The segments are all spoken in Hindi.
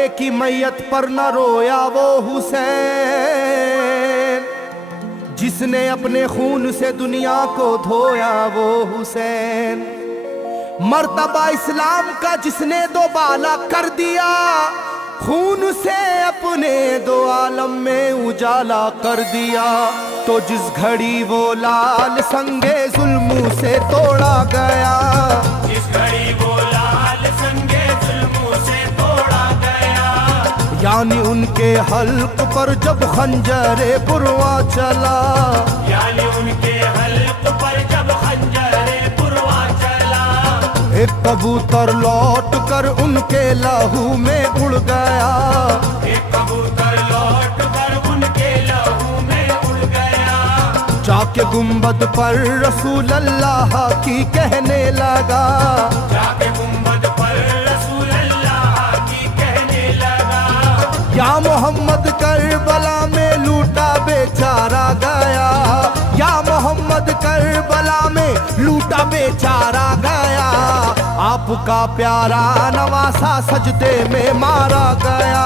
बेटे की मैयत पर न रोया वो हुसैन, जिसने अपने खून से दुनिया को धोया वो हुसैन। मर्तबा इस्लाम का जिसने दोबाला कर दिया, खून से अपने दो आलम में उजाला कर दिया। तो जिस घड़ी वो लाल संगे जुल्म से तोड़ा गया, जिस घड़ी वो लाल संगे जुल्म से तोड़ा गया, यानी उनके हल्क पर जब खंजरे पुरवा चला, यानी उनके हल्क पर जब खंजरे पुरवा चला, एक कबूतर लौट कर उनके लहू में उड़ गया, एक कबूतर लौट कर उनके लहू में उड़ गया। जाके गुंबद पर रसूल अल्लाह की कहने लगा, जाके गुंबद पर रसूल अल्लाह की कहने लगा, या मोहम्मद करबला में लूटा बेचारा गया, या मोहम्मद करबला में लूटा बेचारा गया। आपका प्यारा नवासा सजदे में मारा गया,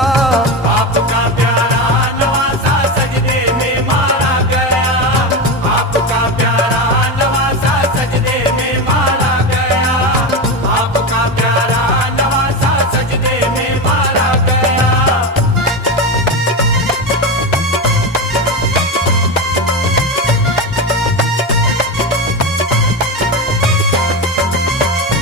आपका प्यारा नवासा सजदे में मारा गया, आपका प्यारा नवासा सजदे में मारा गया, आपका प्यारा नवासा सजदे में मारा गया।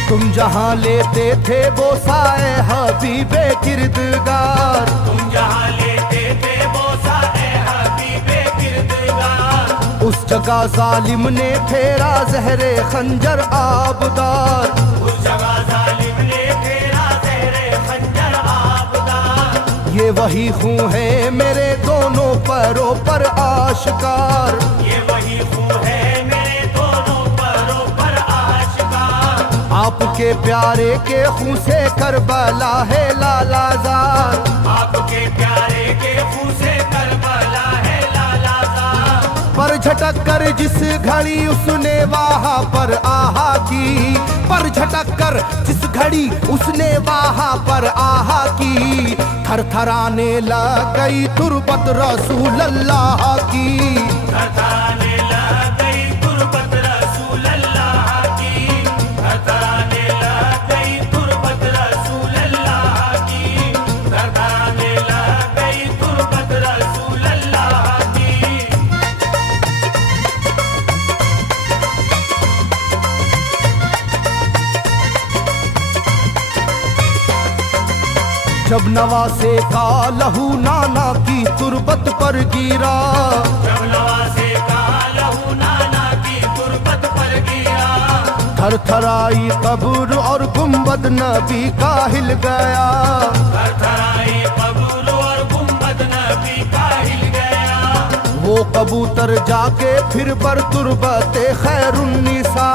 तुम जहाँ लेते थे बोसाए हबीबे किरदगार, तुम जहाँ लेते थे बोसा ए हबीबे किरदगार, उस जगह जालिम ने फेरा जहरे खंजर आबदार। उस जगह जालिम ने फेरा ज़हरे खंजर आबदार। ये वही खून है मेरे दोनों पैरों पर आश्कार, ये वही खून है मेरे दोनों पैरों पर आशिकार। आपके प्यारे के खून से करबला है लालाजार, आपके प्यारे के खून से करबला है लालाजार। पर झटक कर जिस घड़ी उसने वहाँ पर आहा की, पर झटक कर जिस घड़ी उसने वहाँ पर आहा की, थरथराने लग गई तुरबत रसूल अल्लाह की, थरथराने लग गई तुरबत रसूल अल्लाह की, थरथराने लग गई तुरबत रसूल अल्लाह की, थरथराने लग गई तुरबत रसूल अल्लाह की। जब नवासे का लहू नाना की तुरबत पर गिरा, जब नवासे का लहू नाना की तुरबत पर गिरा, थरथराई कब्र और गुंबद नबी का हिल गया। थरथराई कब्र और गुंबद नबी का हिल गया। वो कबूतर जाके फिर पर तुरबते खैरुन्निसा,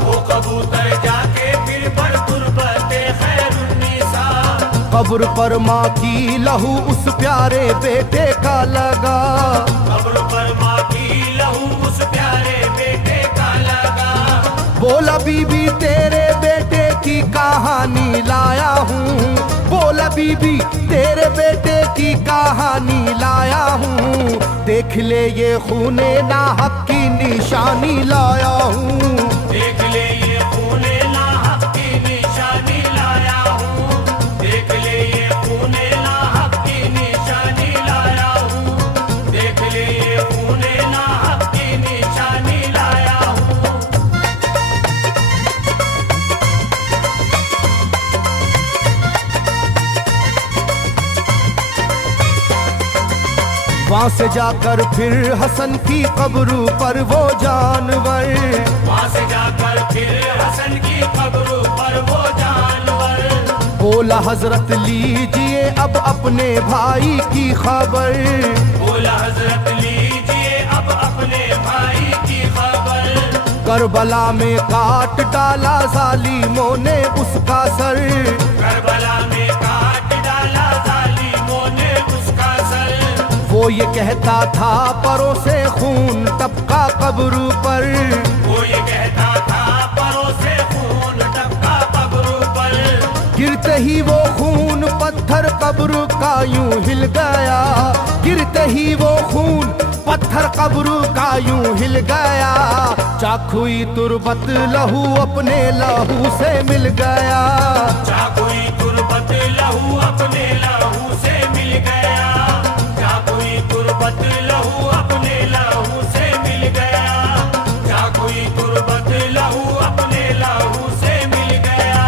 वो कबूतर जाके फिर पर तुरबते खैरुन्निसा, कब्र पर माँ की लहू उस प्यारे बेटे का लगा, कब्र पर माँ की लहू उस प्यारे बेटे का लगा। बोला बीबी तेरे बेटे की कहानी लाया हूँ, बोला बीबी तेरे बेटे की कहानी लाया हूँ, देख ले ये खूने नाहक की निशानी लाया हूँ, देख ले ये खूने नाहक की निशानी लाया हूँ, देख ले ये खूने नाहक की निशानी लाया हूँ, देख ले ये खूने नाहक की निशानी लाया हूँ। वहाँ से जाकर फिर हसन की कब्र पर वो जानवर, वहाँ से जाकर फिर हसन की कब्र पर वो जानवर, बोला हजरत लीजिए अब अपने भाई की खबर, बोला हजरत लीजिए अब अपने भाई की खबर। करबला में काट डाला जालिमों ने उसका सर, करबला में काट डाला जालिमों ने उसका सर। वो ये कहता था परों से खून टपका कब्र पर, वो ये कहता था परों से खून टपका कब्र पर। गिरते ही वो खून पत्थर कब्र का यूं हिल गया, गिरते ही वो खून पत्थर कब्र का यूं हिल गया। चाकुई तुरबत लहू अपने लहू से मिल गया, चाकुई तुरबत लहू अपने लहू से मिल गया, चाकुई तुरबत लहू अपने लहू से मिल गया, चाकुई तुरबत लहू अपने लहू से मिल गया।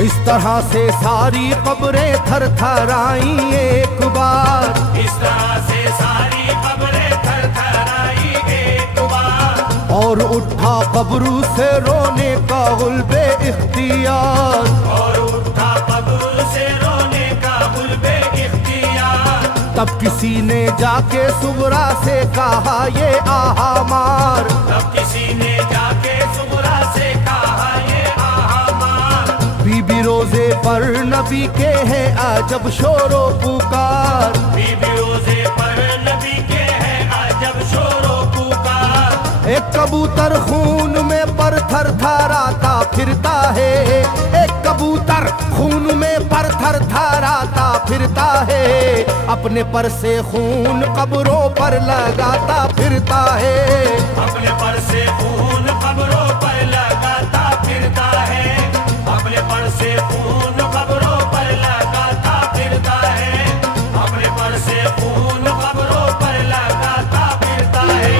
इस तरह से सारी कब्रें थर थर आई एक बार, इस तरह से सारी कब्रें थर थर आई एक बार, और उठा कब्र से रोने का गुल्बे इख्तियार, और उठा कब्र से रोने का गुल्बे इख्तियार। तब किसी ने जाके सुगरा से कहा ये आहा मार, तब किसी ने जाके सुगरा से कहा ये आहा मार। बीबी रोजे पर नबी के हैं अजब शोरो पुकार, बीबी रोजे पर नबी के हैं अजब शोरो पुकार। एक कबूतर खून में पर थर थराता फिरता है, एक कबूतर खून में पर थर थराता फिरता है, अपने पर से खून कब्रों पर लगाता फिरता है, अपने पर से खून कब्रों पर लगाता फिरता है, अपने पर से खून कब्रों पर लगाता फिरता है, अपने पर से खून कब्रों पर लगाता फिरता है।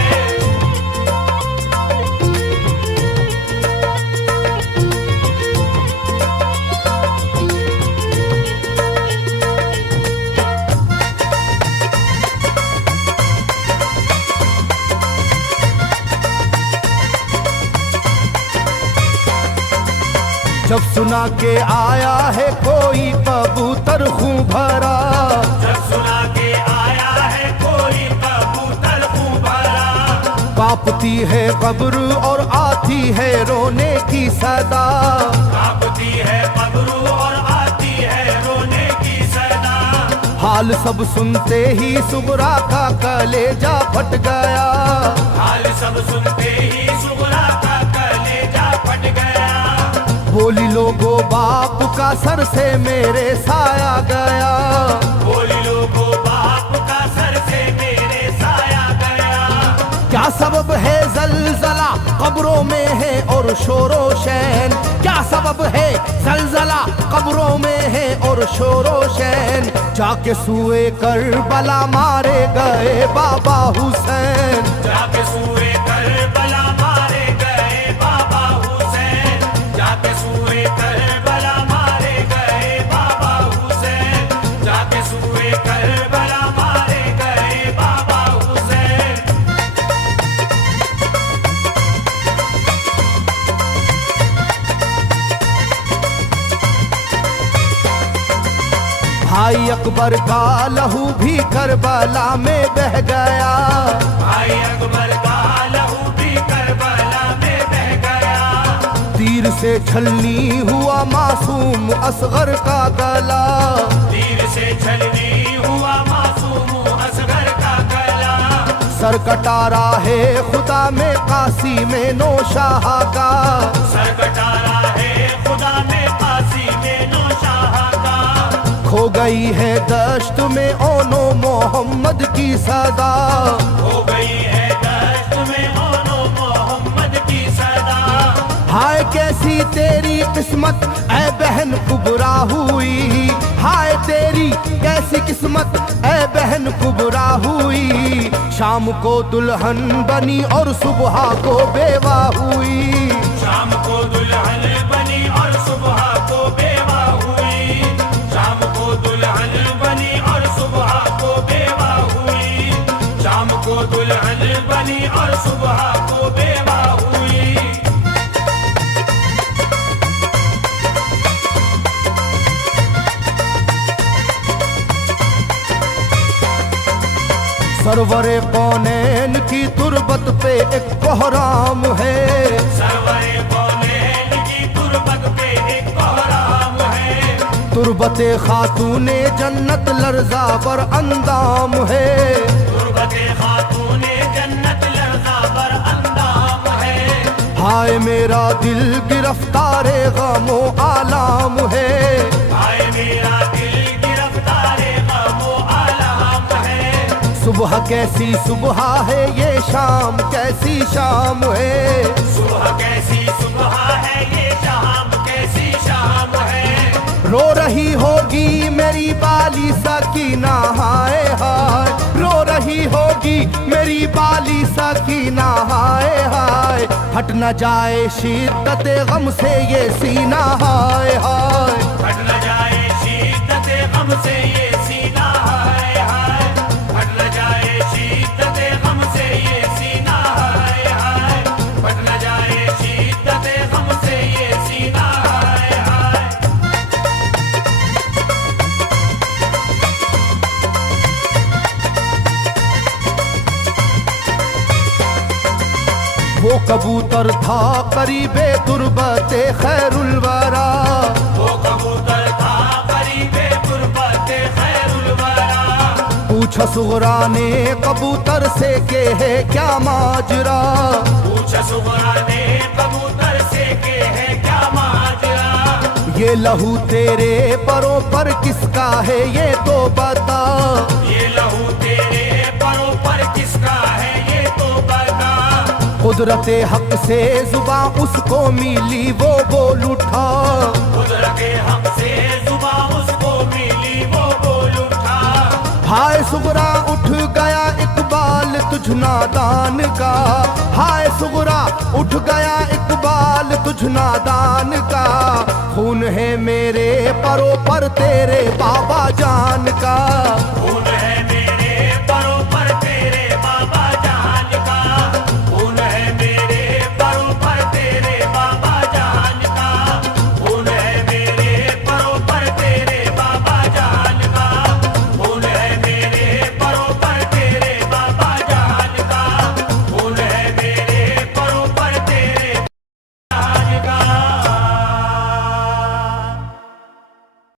जब सुना के आया है कोई कबूतर खूं भरा, जब सुना के आया है कोई कबूतर खूं भरा, कांपती है कब्र और आती है रोने की सदा, कांपती है कब्र और आती है रोने की सदा। हाल सब सुनते ही सुगरा का कलेजा फट गया, हाल सब सुनते ही सुगरा का कलेजा फट गया। बोली लोगो बाप का सर से मेरे साया गया, बोली लोगो बाप का सर से मेरे साया गया। क्या सबब है जलजला कब्रों में है और शोरो शैन, क्या सबब है जलजला कब्रों में है और शोरो शैन। जाके सुए करबला मारे गए बाबा हुसैन, जाके सुए करबला मारे गए बाबा हुसैन, जाके सुए करबला मारे गए बाबा हुसैन, जाके सुए करबला मारे गए बाबा हुसैन। भाई अकबर का लहू भी करबला में बह गया, भाई अकबर का लहू भी करबला में बह गया। तीर से छलनी हुआ मासूम असगर का गला, तीर से छलनी हुआ मासूम असगर का गला। सर कटा है खुदा में काशी में नौशाह का, सर कटारा है खुदा में काशी में नौशाह का। खो गई है दश्त में ओनो मोहम्मद की सदा, हो गई है दश्त में ओनो मोहम्मद की सदा। हाय कैसी तेरी किस्मत ऐ बहन कुबरा हुई, हाय तेरी कैसी किस्मत ऐ बहन कुबरा हुई। शाम को दुल्हन बनी और सुबह को बेवा हुई, शाम को दुल्हन बनी और सुबह को बेवा हुई, शाम को दुल्हन बनी और सुबह को बेवा हुई, शाम को दुल्हन बनी और सुबह को बेवा हुई। सरवरे कौनैन की तुरबत पे एक कोहराम है, सरवरे कौनैन की तुरबत पे एक कोहराम है। तुरबते खातूने जन्नत लर्जा पर अंदाम है, सोबते खातूने जन्नत लर्जा बर अंदाम है। हाय मेरा दिल गिरफ्तारे गमो आलाम है। हाय मेरा दिल गिरफ्तारे गमो आलाम है। सुबह कैसी सुबह है ये शाम कैसी शाम है। सुबह कैसी सुबह है ये शाम कैसी शाम है। रो रही होगी मेरी बाली सकीना हाय हाय। रो रही होगी मेरी बाली सकीना हाय हाय। हट न जाए शिद्दत गम से ये सीना हाय हाय। हट न जाए शिद्दत गम से ये सीना हाय हाय। हट न जाए शिद्दत गम से ये सीना हाय हाय। हट न जाए शिद्दत गम से ये सीना हाय हाय। वो कबूतर था करीबे तुरबते खैरुल वरा। वो कबूतर था करीबे तुरबते खैरुल वरा। पूछा सुगरा ने कबूतर से के है क्या माजरा। पूछा सुगरा ने कबूतर से के है क्या माजरा। ये लहू तेरे परों पर किसका है ये तो बता। ये लहू तेरे परों पर किसका है ये तो बता। कुदरते हक से जुबां उसको मिली वो बोल उठा। कुदरते हक से जुबां उसको मिली वो बोल उठा। हाय सुगरा उठ गया इकबाल तुझ नादान का। हाय सुगरा उठ गया इकबाल तुझ नादान का। खून है मेरे परों पर तेरे बाबा जान का। खून है